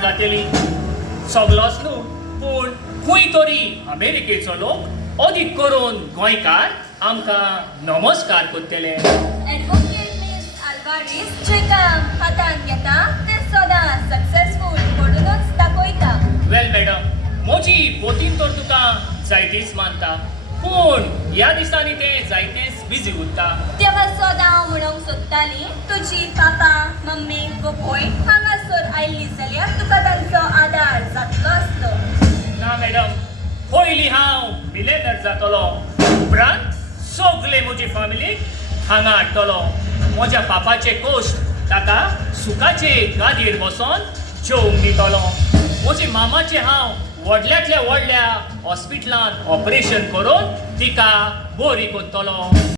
घातली सगलोच न्हू पूण खंय तरी अमेरिकेचो लोक अदीक करून गोंयकार आमकां नमस्कार करतले. ॲडव्होकेट मिस आल्वारीस जें काम हातांत घेता तें सदां सक्सेसफूल करूनच दाखयता. वेल मॅडम, म्हजी पोतीन तर तुका जायतीच मानता पूण ह्या दिसांनी तें जायतेंच बिजी उरता. तेव्हा सदां म्हणूंक सोदताली तुजी पापा मम्मी वो भयण हांगासर आयल्ली जाल्यार तुका तांचो आदार जातलो आसलो. ना मॅडम, पयलीं हांव मिलेनर जातलो उपरांत सगळे म्हजी फॅमिलीक हांगा हाडटलो. म्हज्या पापाचे कोश्ट ताका सुखाचे गादयेर बसोन जेवंक दितलो. म्हजे मामाचे हांव व्हडल्यांतल्या व्हडल्या हॉस्पिटलांत ऑपरेशन करून तिका बरी करतलो.